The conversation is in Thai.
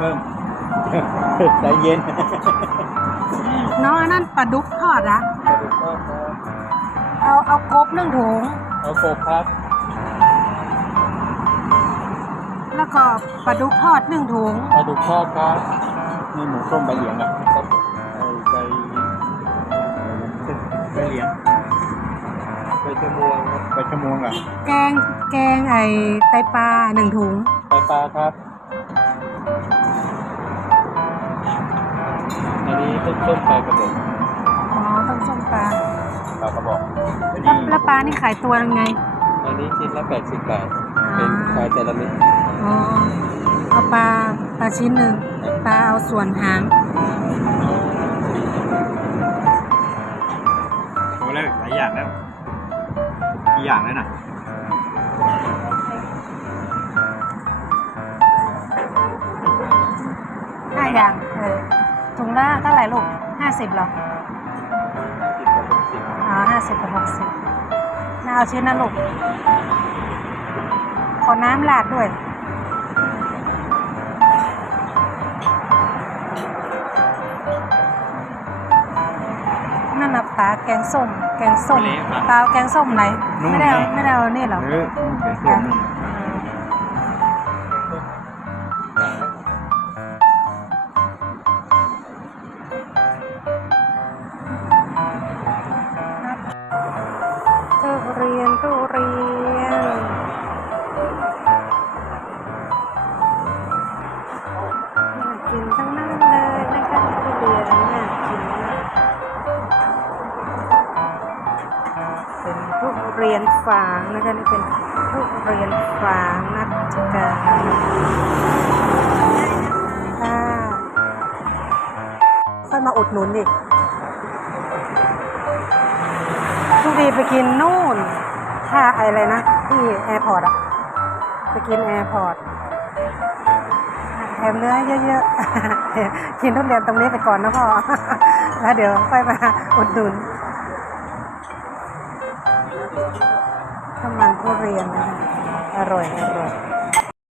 เพิ่มใจเย็นน้องอันนั้นปลาดุกทอดอะปลาดุกทอดครับเอาเอากบหนึ่งถุง เอากบครับแล้วก็ปลาดุกทอดหนึ่งถุงปลาดุกทอดครับนี่หมูส้มใบเหลียงอะครับไอ้ใบใบเหลียงใบชะมวงครับใบชะมวงอะแกงแกงไอไตปลาหนึ่งถุง ใบปลาครับ ต้มส้มปลากระบอกอ๋อต้มส้มปลาปลากระบอกอันแล้วนี้แล้วปลานี่ขายตัวยังไง อันนี้ชิ้นละแปดสิบบาทอ่าเป็นปลาแต่ละเม็ดอ๋อเอาปลาปลาชิ้นหนึ่งปลาเอาส่วนหางโชว์เลยหลายอย่างแล้วกี่อย่างแล้วน่ะห้าอย่างเออ ถุงละเท่าไหร่ลูกห้าสิบหรอสิบกับหกสิบอ๋อห้าสิบกับหกสิบน่าเอาชิ้นนะลูก ขอน้ำราดด้วยนั่นน่ะปลาแกงส้ม แกงส้มปลาแกงส้มไหน ไม่ได้เอาไม่ได้เอานี่หรอเออเป็นส้ม เรียนฝางนะคะนี่เป็นทุเรียนฝางนัดกันค่ะค่อยมาอุดหนุนดิทุกทีไปกินนู่นท่าอะไรนะ ที่แอร์พอร์ตอะไปกินแอร์พอร์ตแถมเนื้อเยอะๆกินทุเรียนตรงนี้ไปก่อนนะพ่อ แล้วเดี๋ยวค่อยมาอุดหนุน ข้าวมันทุเรียนนะคะ อร่อยอร่อย